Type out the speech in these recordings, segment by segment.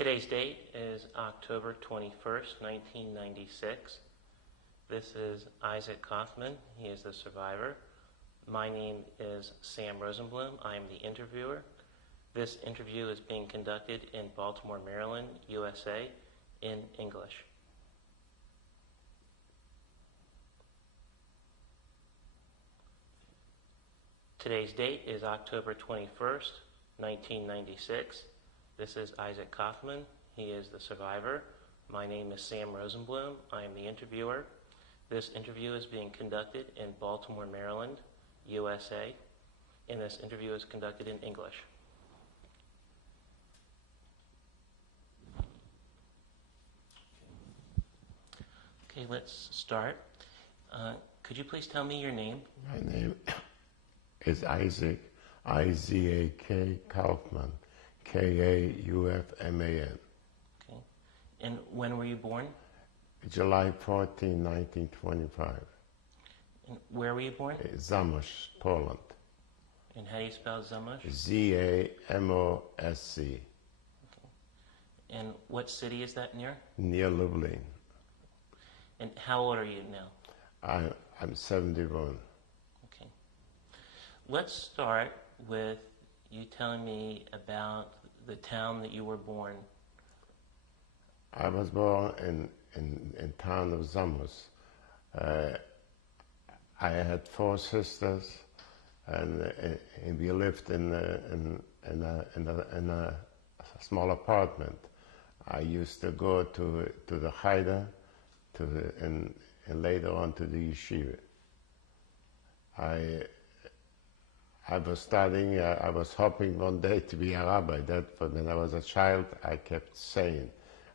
Today's date is October 21st, 1996. This is Izak Kaufman. He is the survivor. My name is Sam Rosenblum. I am the interviewer. This interview is being conducted in Baltimore, Maryland, USA, in English. Today's date is October 21st, 1996. This is Izak Kaufman. He is the survivor. My name is Sam Rosenblum. I am the interviewer. This interview is being conducted in Baltimore, Maryland, USA, and this interview is conducted in English. Okay, let's start. Could you please tell me your name? My name is Izak, I-Z-A-K, Kaufman, K-A-U-F-M-A-N. Okay. And when were you born? July 14, 1925. And where were you born? Zamość, Poland. And how do you spell Zamość? Z-A-M-O-S-C. Okay. And what city is that near? Near Lublin. And how old are you now? I'm 71. Okay. Let's start with you telling me about the town that you were born. I was born in town of Zamość. I had 4 sisters, and we lived in a small apartment. I used to go to the Haida, and later on to the yeshiva. I was studying. I was hoping one day to be a rabbi. But when I was a child, I kept saying.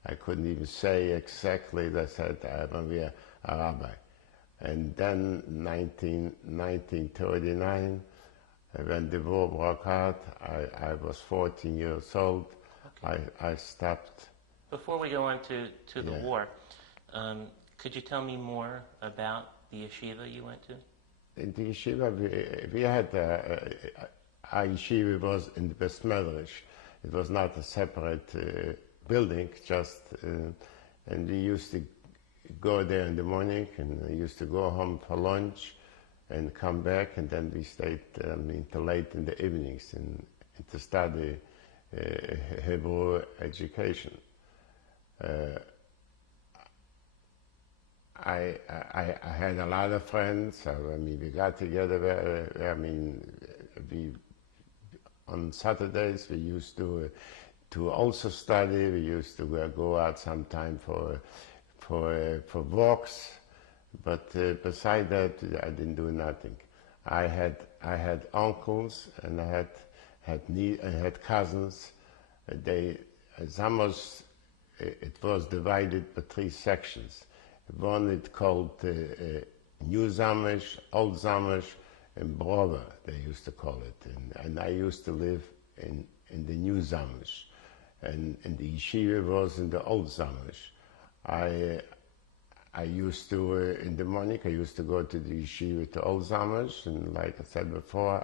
I couldn't even say exactly that. I said I want to be a rabbi. And then 1939, when the war broke out, I was 14 years old. Okay. I stopped. Before we go on to the war, could you tell me more about the yeshiva you went to? In the yeshiva, we had our yeshiva was in the Best Medrash. It was not a separate building, just and we used to go there in the morning, and we used to go home for lunch and come back, and then we stayed until late in the evenings and to study Hebrew education. I had a lot of friends. We got together. We on Saturdays we used to also study. We used to go out sometime for walks. But beside that, I didn't do nothing. I had uncles, and I had cousins. Zamość, it was divided by 3 sections. One it called New Zamość, Old Zamość, and Brover, they used to call it. And I used to live in the New Zamość. And the yeshiva was in the Old Zamość. I used to, in the morning, I used to go to the yeshiva to Old Zamość, and like I said before,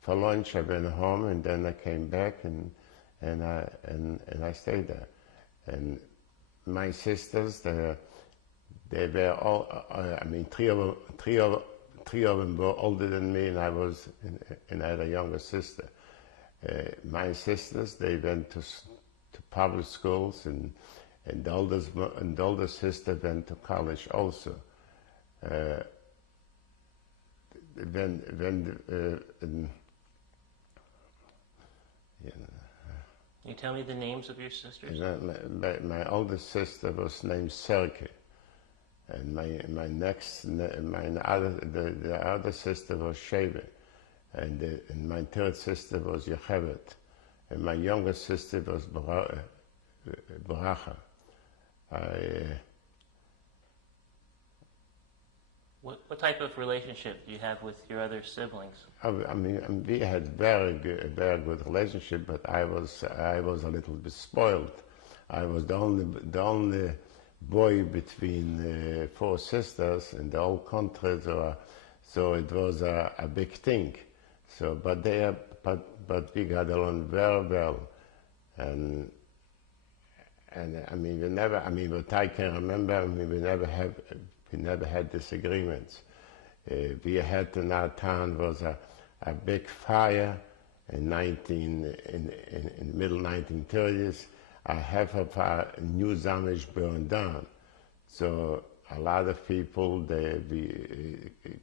for lunch I went home, and then I came back, and I stayed there. And my sisters, they were all, 3 of them were older than me, and I had a younger sister. My sisters, they went to public schools, and the older sister went to college also. You tell me the names of your sisters? My oldest sister was named Serke, and the other sister was Shebe, and my 3rd sister was Yocheved, and my younger sister was Baracha. What type of relationship do you have with your other siblings? We had very good relationship, but I was a little bit spoiled. I was the only boy between 4 sisters in the whole country, so it was a big thing. So, but we got along very well, and I mean, what I can remember, I mean, we never had disagreements. We had in our town was a big fire in the middle 1930s. Half of our new Zamish burned down. So a lot of people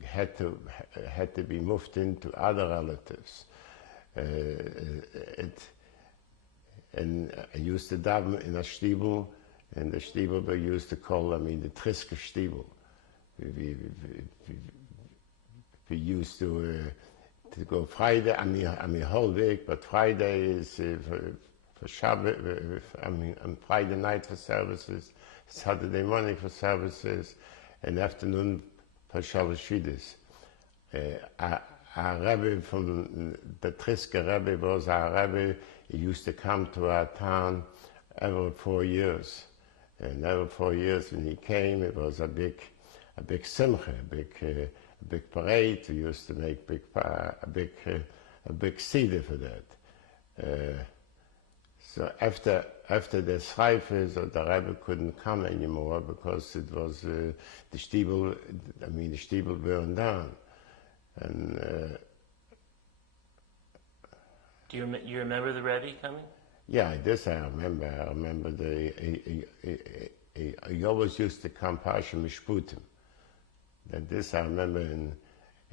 had to be moved into other relatives. And I used to daven in a stiebel, and the stiebel we used to call, I mean, the Triske stiebel. We used to go Friday, I mean whole week, but Friday is for Shabbat, I mean on Friday night for services, Saturday morning for services, and afternoon for Shabbat Shidduch. Our Rebbe from the Triske Rebbe was our Rebbe. He used to come to our town every 4 years. And every 4 years when he came, it was a big simcha, a big parade. We used to make a big seder for that. So after the Schreife, so the Rebbe couldn't come anymore because it was the stiebel burned down. And do you remember the Rebbe coming? Yeah, this I remember. I remember he always used to come Parashim Mishputim. That this I remember in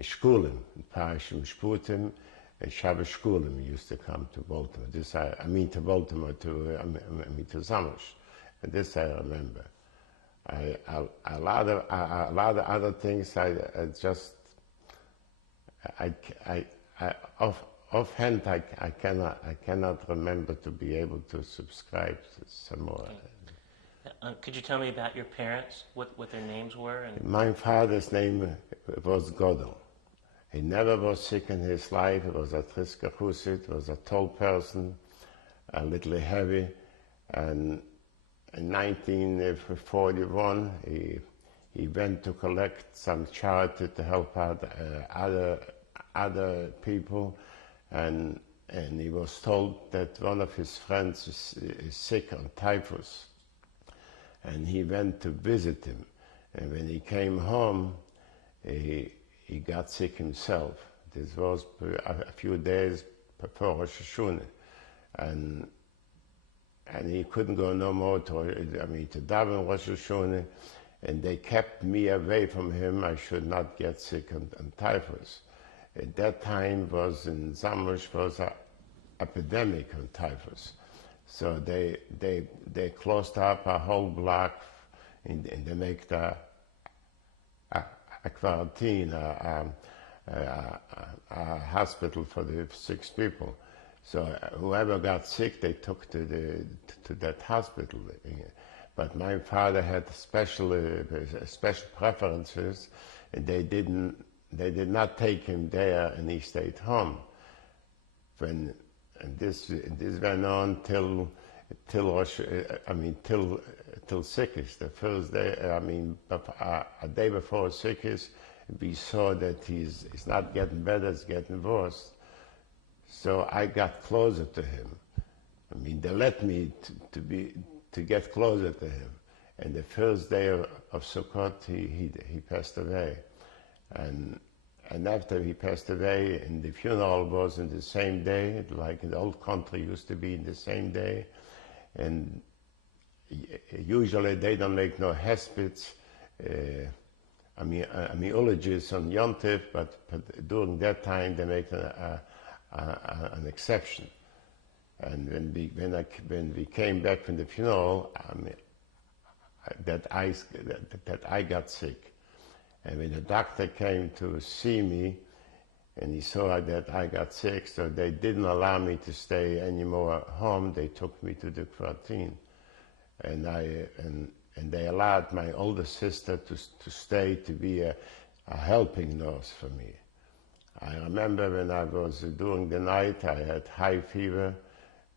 Shkulim, Parashim Mishputim, and Shabbat Shkulim. He used to come to Baltimore. This I mean to Baltimore to Zamosh, and this I remember. A lot of other things offhand I cannot remember to be able to subscribe to some more. Okay. Could you tell me about your parents, what their names were? My father's name was Godel. He never was sick in his life. He was a Triske Chusid, was a tall person, a little heavy, and in 1941 he went to collect some charity to help out other people, and he was told that one of his friends is sick on typhus, and he went to visit him. And when he came home, he got sick himself. This was a few days before Rosh Hashanah, and he couldn't go no more to daven Rosh Hashanah, and they kept me away from him. I should not get sick on typhus. At that time was in Zamosh was an epidemic on typhus. So they closed up a whole block and they made a quarantine, a hospital for the sick people. So whoever got sick, they took to that hospital. But my father had special preferences, and they did not take him there, and he stayed home. This went on till Sikis. The first day, a day before Sikis, we saw that he's not getting better; it's getting worse. So I got closer to him. They let me to get closer to him. And the first day of Sukkot, he passed away. And after he passed away, and the funeral was in the same day, like in the old country used to be in the same day. And usually they don't make no hespits, eulogies on Yom Tov, but during that time they make an exception. And when we came back from the funeral, that I got sick. And when the doctor came to see me, and he saw that I got sick, so they didn't allow me to stay anymore at home. They took me to the quarantine, and they allowed my older sister to stay to be a helping nurse for me. I remember when I was during the night, I had high fever,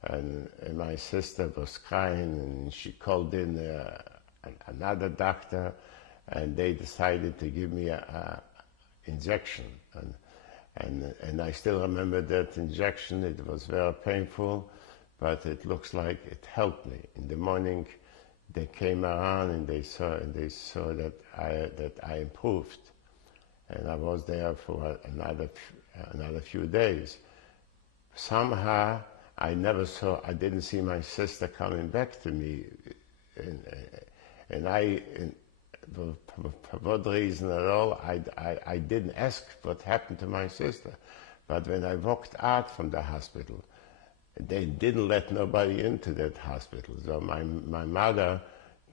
and my sister was crying, and she called in another doctor, and they decided to give me a injection. And I still remember that injection. It was very painful but it looks like it helped me. In the morning, they came around and they saw that I improved, and I was there for another few days. Somehow I didn't see my sister coming back to me, and for what reason at all, I didn't ask what happened to my sister. But when I walked out from the hospital, they didn't let nobody into that hospital. So my mother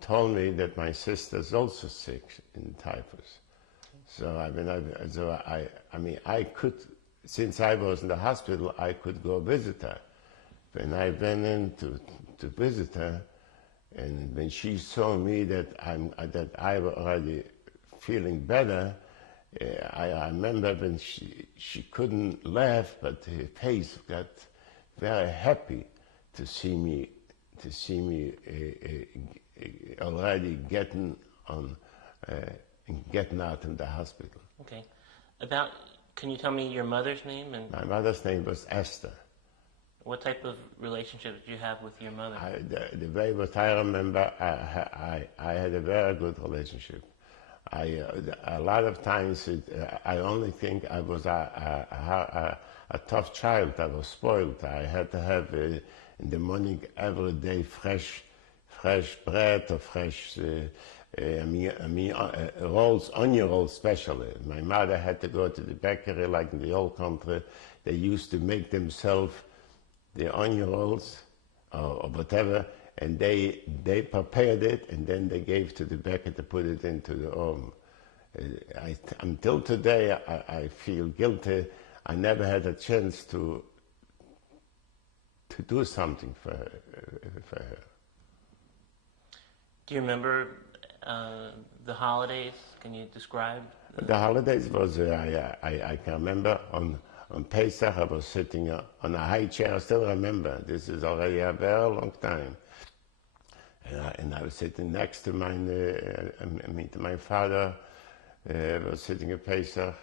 told me that my sister is also sick in typhus. So I could, since I was in the hospital, I could go visit her. When I went in to visit her, and when she saw me that I was already feeling better, I remember when she couldn't laugh, but her face got very happy to see me already getting out in the hospital. Okay. Can you tell me your mother's name? And my mother's name was Esther. what type of relationship did you have with your mother? The way what I remember, I had a very good relationship. A lot of times, I only think I was a tough child. I was spoiled. I had to have in the morning every day fresh bread or fresh rolls, onion rolls especially. My mother had to go to the bakery, like in the old country. They used to make themselves the onion rolls or whatever, and they prepared it, and then they gave to the baker to put it into the oven. Until today, I feel guilty. I never had a chance to do something for her. Do you remember the holidays? Can you describe? The holidays was, I can remember on Pesach, I was sitting on a high chair. I still remember. This is already a very long time. And I was sitting next to my father. Was sitting at Pesach.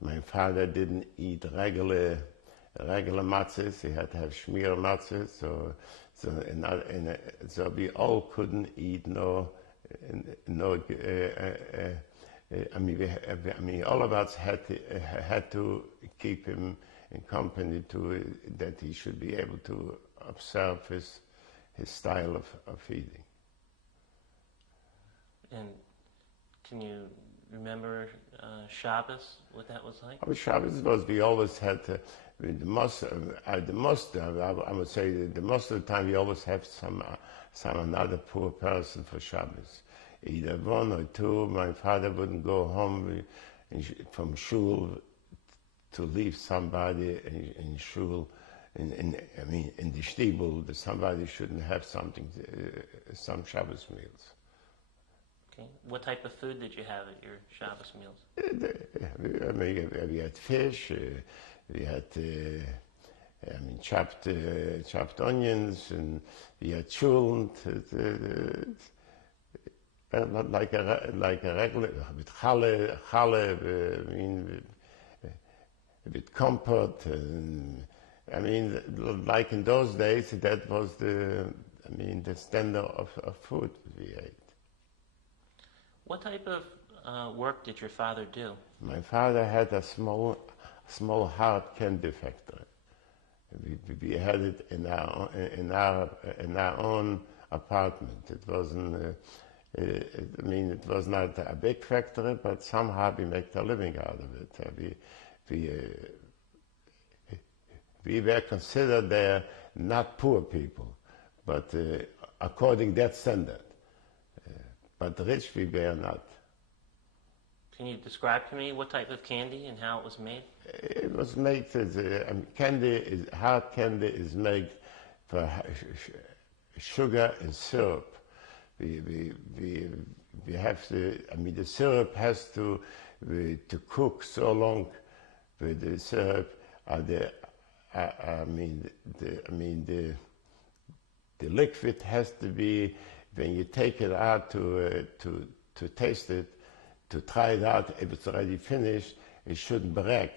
My father didn't eat regular matzahs. He had to have shmir matzahs. So we all couldn't eat all of us had to keep him in company that he should be able to observe his style of feeding. And can you remember Shabbos, what that was like? Shabbos was, we always had I would say the most of the time we always have some another poor person for Shabbos. Either one or two. My father wouldn't go home from shul to leave somebody in shul, in the shtibel, that somebody shouldn't have something, some Shabbos meals. Okay. What type of food did you have at your Shabbos meals? We had fish, we had chopped onions, and we had chulent, like a regular, with challah, with comfort. Like in those days, that was the standard of food we ate. What type of work did your father do? My father had a small hard candy factory. We had it in our own apartment. It wasn't. It was not a big factory, but somehow we made a living out of it. We were considered there not poor people, but according to that standard. But rich we were not. Can you describe to me what type of candy and how it was made? It was made, hard candy is made for sugar and syrup. We have to, the syrup has to cook so long with the syrup. The liquid has to be, when you take it out to taste it, to try it out, if it's already finished, it shouldn't break.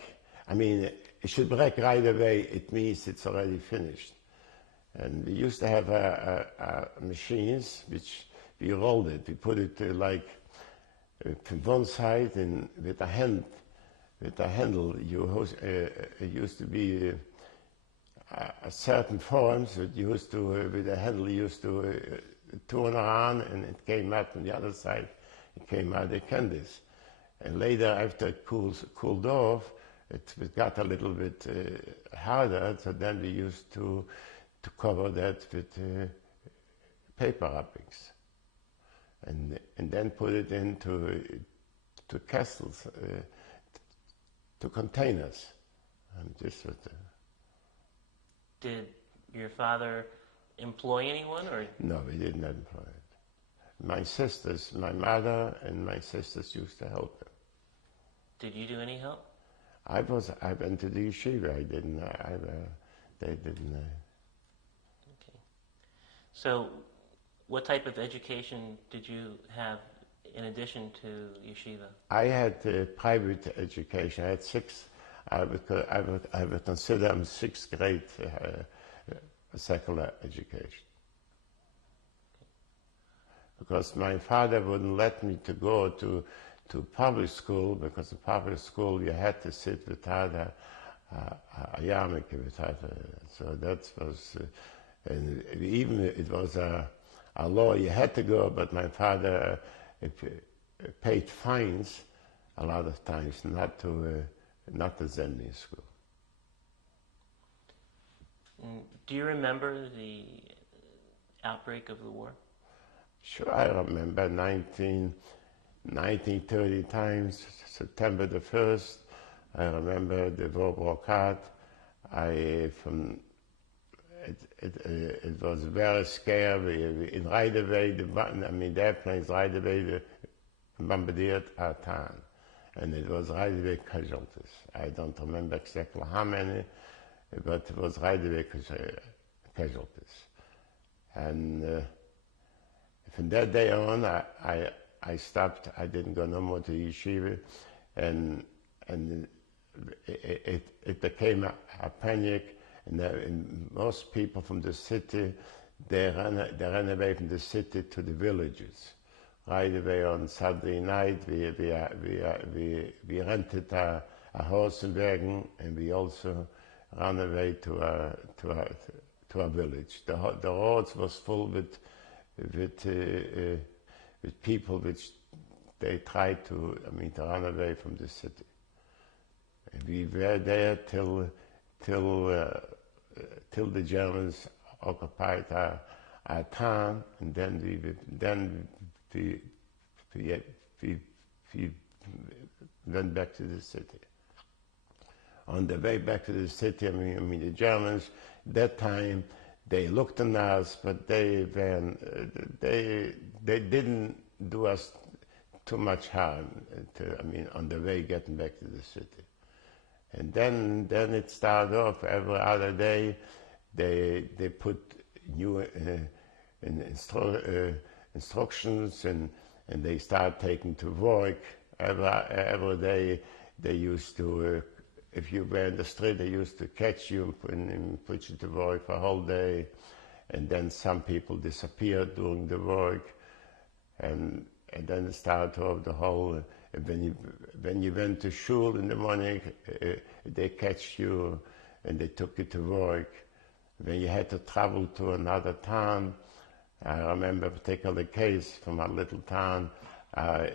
It should break right away. It means it's already finished. And we used to have machines which we rolled it. We put it from one side and with a handle. It used to be a certain forms that used to with a handle used to turn around, and it came out on the other side. It came out the candies. And later, after it cooled off, it got a little bit harder. So then we used to cover that with paper wrappings, and then put it into castles, to containers, and this was Did your father employ anyone, or? No, we did not employ it. My sisters, my mother and my sisters used to help him. Did you do any help? I went to the yeshiva. They didn't. Okay. So, what type of education did you have in addition to yeshiva? I had private education. I had six. I would consider them sixth grade secular education. Because my father wouldn't let me to go to public school, because in public school you had to sit without a yarmulke, so that was, and even it was a law you had to go, but my father paid fines a lot of times not to send me to school. Do you remember the outbreak of the war? Sure, I remember 1930 times, September the 1st. I remember the war broke out. It was very scary. Right away, the airplanes right away bombardiert our town, and it was right away casualties. I don't remember exactly how many, but it was right away casualties. And from that day on, I stopped. I didn't go no more to yeshiva, and it became a panic. And most people from the city, they ran away from the city to the villages. Right away on Saturday night, we rented a horse and wagon, and we also ran away to a village. The roads was full with people which they tried to run away from the city. And we were there till the Germans occupied our town, and then we went back to the city. On the way back to the city, the Germans, that time, they looked on us, but they didn't do us too much harm. On the way getting back to the city, and then it started off. Every other day, they put new instructions, and they started taking to work. Every day, they used to. If you were in the street, they used to catch you and put you to work for a whole day. And then some people disappeared during the work. And then it started off the whole, when you went to shul in the morning, they catch you and they took you to work. When you had to travel to another town, I remember a particular case from a little town, I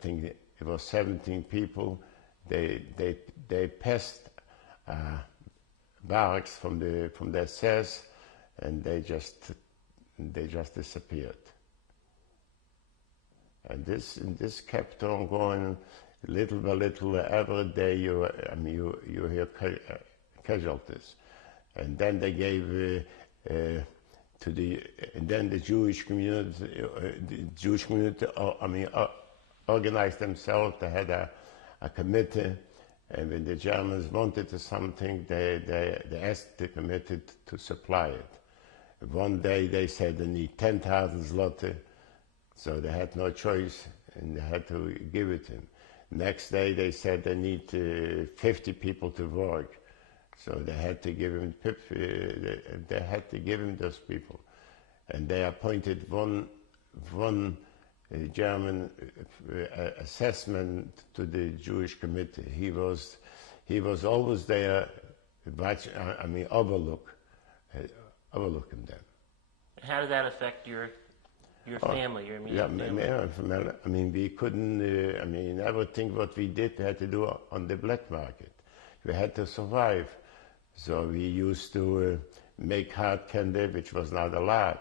think it was 17 people. They passed barracks from the SS, and they just disappeared. And this kept on going little by little. Every day you hear casualties, and then they gave then the Jewish community organized themselves. They had a committee, and when the Germans wanted something, they asked the committee to supply it. One day they said they need 10,000 zloty, so they had no choice, and they had to give it to him. Next day they said they need 50 people to work, So they had to give him they had to give him those people, and they appointed one German assessment to the Jewish committee. He was always there, overlooking them. How did that affect your family, your immediate family? I mean, we couldn't. Everything what we did, we had to do on the black market. We had to survive. So we used to make hard candy, which was not allowed.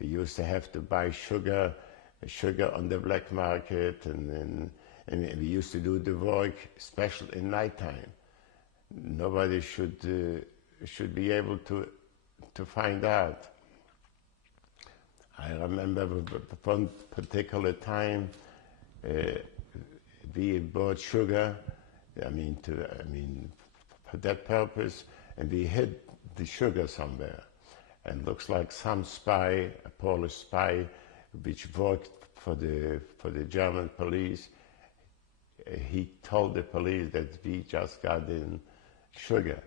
We used to have to buy sugar on the black market, and we used to do the work, especially in nighttime. Nobody should be able to find out. I remember one particular time we bought sugar. For that purpose, and we hid the sugar somewhere. And looks like some spy, a Polish spy, which worked for the German police. He told the police that we just got in sugar,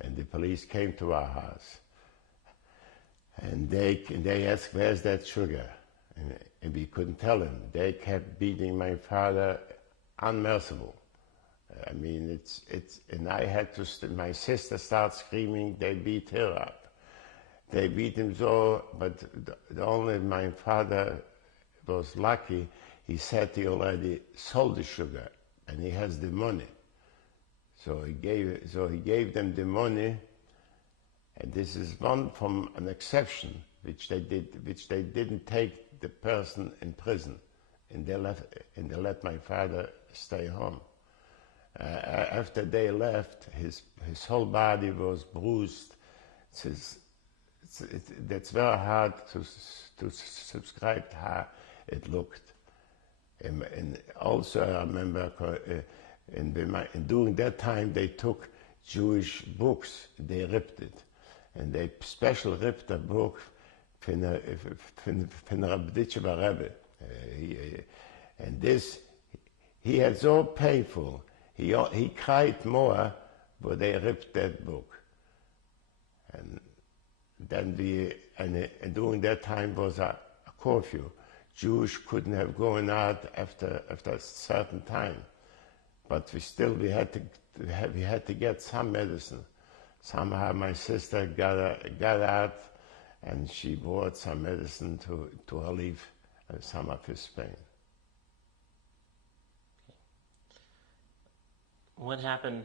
and the police came to our house. And they asked, "Where's that sugar?" And we couldn't tell them. They kept beating my father unmerciful. I mean, and I had to, my sister started screaming, they beat her up. They beat him so, but only my father was lucky. He said he already sold the sugar, and he has the money. So he gave them the money, and this is one from an exception, which they didn't take the person in prison, and they let my father stay home. After they left, his whole body was bruised. That's very hard to subscribe how it looked. And also I remember during that time they took Jewish books, they ripped it. And they special ripped a book from Rabditchever Rebbe. And this, he had so painful. He cried more, but they ripped that book. And then and during that time was a curfew. Jews couldn't have gone out after a certain time, but we had to get some medicine. Somehow my sister got out, and she brought some medicine to relieve some of his pain. What happened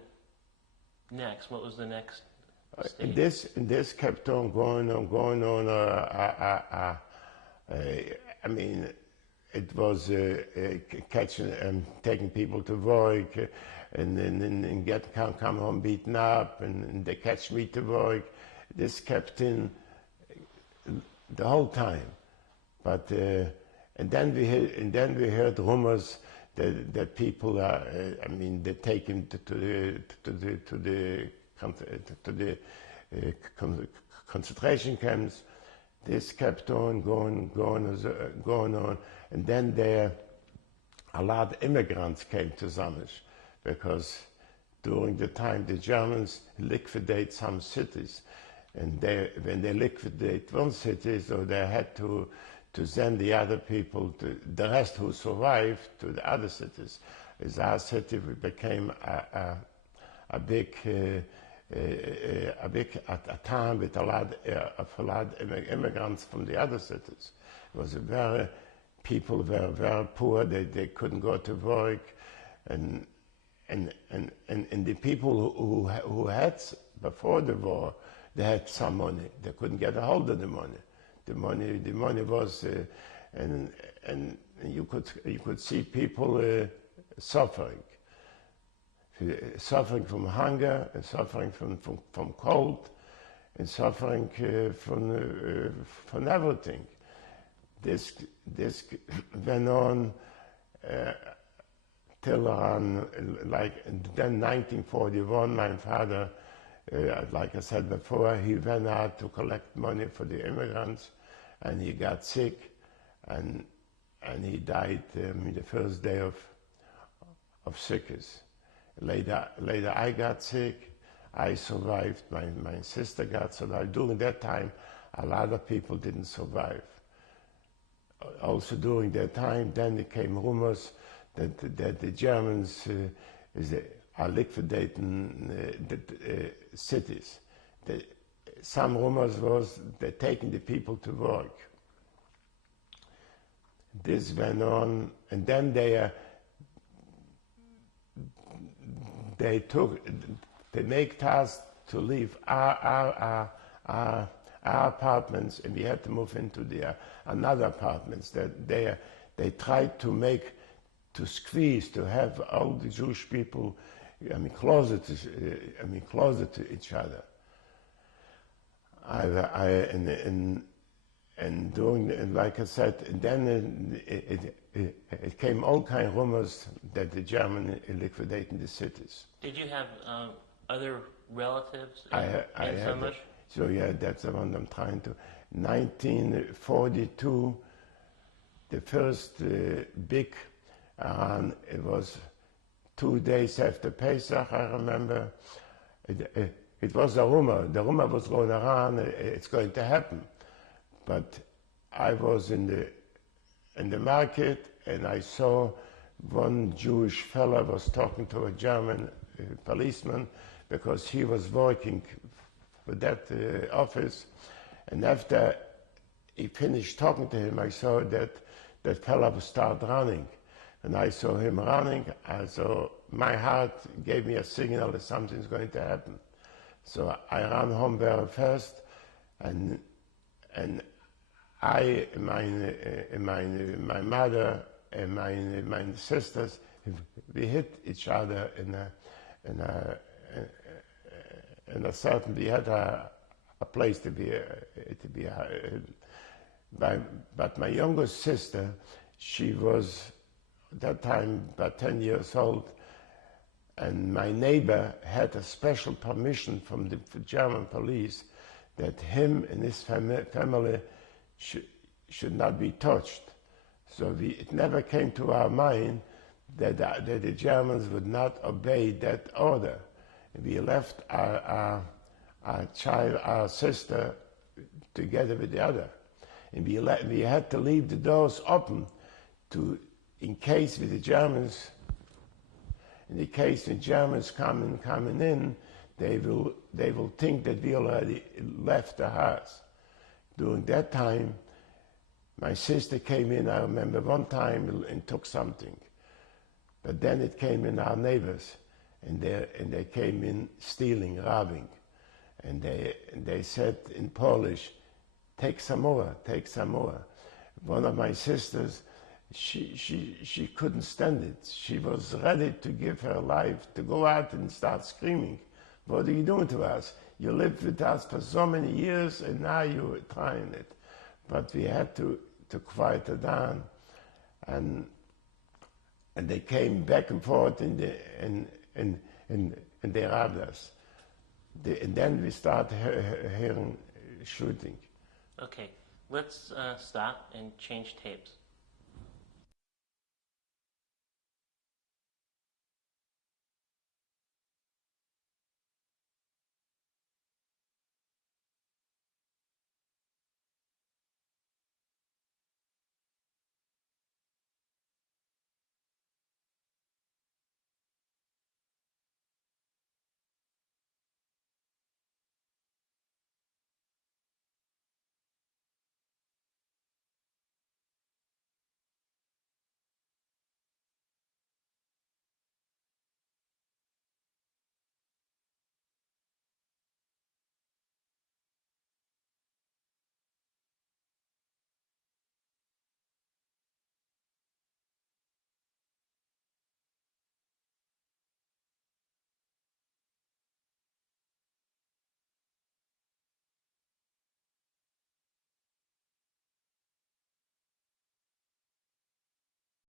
next? What was the next stage? This kept on going on. I mean, it was catching and taking people to work, and then come home beaten up, and they catch me to work. This kept in the whole time, but and then we heard rumors that people they take him to the concentration camps. This kept on going on, and then a lot of immigrants came to Zamość, because during the time the Germans liquidate some cities, and when they liquidate one city, so they had to send the other people, the rest who survived, to the other cities. As our city became a big town with a lot of immigrants from the other cities. It was people were very poor. They couldn't go to work, and the people who had before the war, they had some money. They couldn't get a hold of the money. The money was, and you could see people suffering from hunger, and suffering from cold, and suffering from everything. This went on till around, then 1941. My father, like I said before, he went out to collect money for the immigrants, and he got sick, and he died the first day of sickness. Later I got sick. I survived. My sister got survived. During that time, a lot of people didn't survive. Also during that time, then there came rumors that the Germans are liquidating the cities. Some rumors was they're taking the people to work. This went on, and then they make tasks to leave our apartments, and we had to move into another apartments. That they tried to squeeze, to have all the Jewish people, closer to each other. And doing, like I said, and then it came all kind of rumors that the Germans liquidating the cities. Did you have other relatives I had. So yeah, that's the one I'm trying to. 1942, the first big Iran. It was 2 days after Pesach. I remember. It was a rumor. The rumor was going around. It's going to happen. But I was in the market, and I saw one Jewish fellow was talking to a German policeman, because he was working for that office. And after he finished talking to him, I saw that fellow would start running. And I saw him running, so my heart gave me a signal that something's going to happen. So I ran home very fast, and my mother and my sisters, we hit each other in a certain. We had a place to be but my youngest sister, she was at that time about 10 years old, and my neighbor had a special permission from the German police that him and his family should not be touched. So it never came to our mind that the Germans would not obey that order. We left our sister together with the other. And we had to leave the doors open in case with the Germans, in the case the Germans coming in, they will think that we already left the house. During that time, my sister came in, I remember one time, and took something. But then it came in our neighbors, and they came in stealing, robbing. And they said in Polish, take some more, take some more. One of my sisters, she couldn't stand it. She was ready to give her life, to go out and start screaming. What are you doing to us? You lived with us for so many years, and now you're trying it. But we had to quiet her down, and they came back and forth, and they robbed us. And then we started hearing shooting. Okay, let's stop and change tapes.